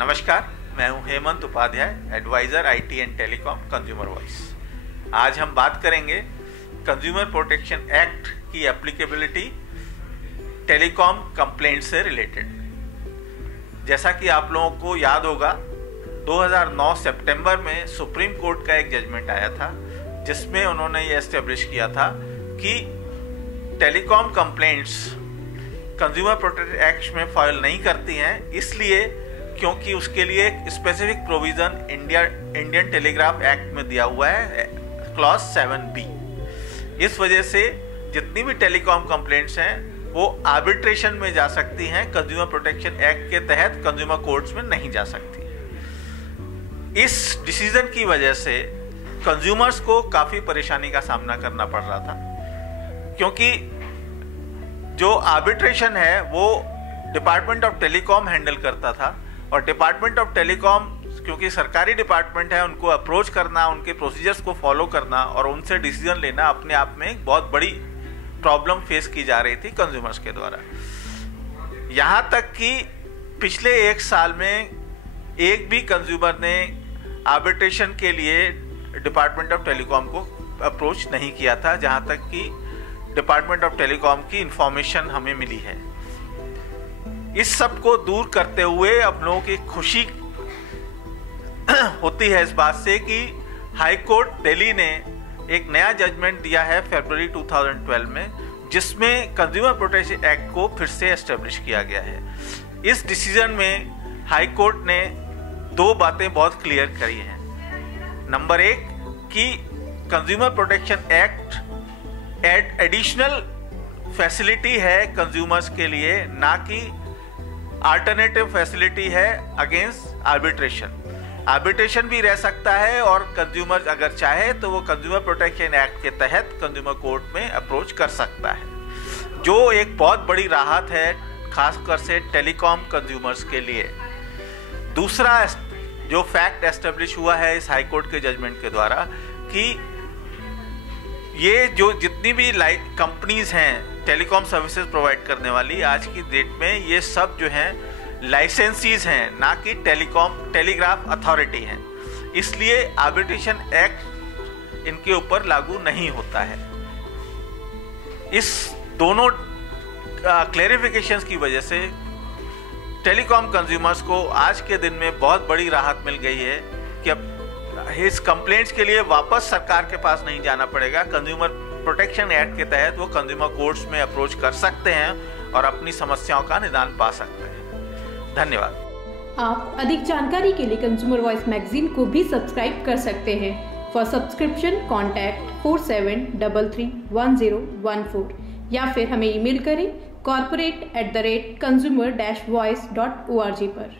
नमस्कार, मैं हूं Hemant Upadhyay, adviser IT and telecom consumer voice. आज हम बात करेंगे कंज्यूमर प्रोटेक्शन एक्ट की एप्लीकेबिलिटी टेलीकॉम कंप्लेंट से रिलेटेड। जैसा कि आप लोगों को याद होगा, 2009 सितंबर में सुप्रीम कोर्ट का एक जजमेंट आया था जिसमें उन्होंने ये एस्टेब्लिश किया था कि telecom complaints consumer protection act में फाइल नहीं करती हैं, इसलिए क्योंकि उसके लिए एक specific provision Indian telegraph act में दिया हुआ है, क्लॉज 7B। इस वजह से जितनी भी टेलीकॉम कंप्लेंट्स हैं वो आर्बिट्रेशन में जा सकती हैं, कंज्यूमर प्रोटेक्शन एक्ट के तहत कंज्यूमर कोर्ट्स में नहीं जा सकती। इस डिसीजन की वजह से कंज्यूमर्स को काफ़ी परेशानी का सामना करना पड़ रहा था, क्योंकि जो आर्बिट्रेशन है वो डिपार्टमेंट ऑफ टेलीकॉम हैंडल करता था, और डिपार्टमेंट ऑफ टेलीकॉम क्योंकि सरकारी डिपार्टमेंट है, उनको अप्रोच करना, उनके प्रोसीजर्स को फॉलो करना और उनसे डिसीजन लेना अपने आप में एक बहुत बड़ी प्रॉब्लम फेस की जा रही थी कंज्यूमर्स के द्वारा। यहाँ तक कि पिछले एक साल में एक भी कंज्यूमर ने आर्बिट्रेशन के लिए डिपार्टमेंट ऑफ टेलीकॉम को अप्रोच नहीं किया था, जहाँ तक कि डिपार्टमेंट ऑफ टेलीकॉम की इंफॉर्मेशन हमें मिली है। इस सब को दूर करते हुए अब लोगों की खुशी होती है इस बात से कि हाई कोर्ट दिल्ली ने एक नया जजमेंट दिया है फरवरी 2012 में, जिसमें कंज्यूमर प्रोटेक्शन एक्ट को फिर से एस्टेब्लिश किया गया है। इस डिसीजन में हाई कोर्ट ने दो बातें बहुत क्लियर करी हैं। नंबर एक कि consumer protection act additional facility है कंज्यूमर्स के लिए, ना कि अल्टरनेटिव फैसिलिटी है अगेंस्ट आर्बिट्रेशन। आर्बिट्रेशन भी रह सकता है और कंज्यूमर अगर चाहे तो वो कंज्यूमर प्रोटेक्शन एक्ट के तहत कंज्यूमर कोर्ट में अप्रोच कर सकता है, जो एक बहुत बड़ी राहत है खासकर से टेलीकॉम कंज्यूमर्स के लिए। दूसरा जो फैक्ट एस्टेब्लिश हुआ है इस हाई कोर्ट के जजमेंट के द्वारा कि ये जो जितनी भी कंपनीज हैं टेलीकॉम सर्विसेज प्रोवाइड करने वाली, आज की डेट में ये सब जो हैं लाइसेंसीज हैं, ना कि टेलीग्राफ अथॉरिटी हैं। इसलिए आर्बिट्रेशन एक्ट इनके ऊपर लागू नहीं होता है। इस दोनों क्लैरिफिकेशंस की वजह से टेलीकॉम कंज्यूमर्स को आज के दिन में बहुत बड़ी राहत मिल गई है कि अब इस कंप्लेंट्स के लिए वापस सरकार के पास नहीं जाना पड़ेगा। कंज्यूमर प्रोटेक्शन एक्ट के तहत वो कंज्यूमर कोर्ट्स में अप्रोच कर सकते हैं और अपनी समस्याओं का निदान पा सकते हैं। धन्यवाद। आप अधिक जानकारी के लिए कंज्यूमर वॉइस मैगजीन को भी सब्सक्राइब कर सकते हैं। फॉर सब्सक्रिप्शन कॉन्टैक्ट 47331014 या फिर हमें ईमेल करें corporate@consumer-voice.org पर।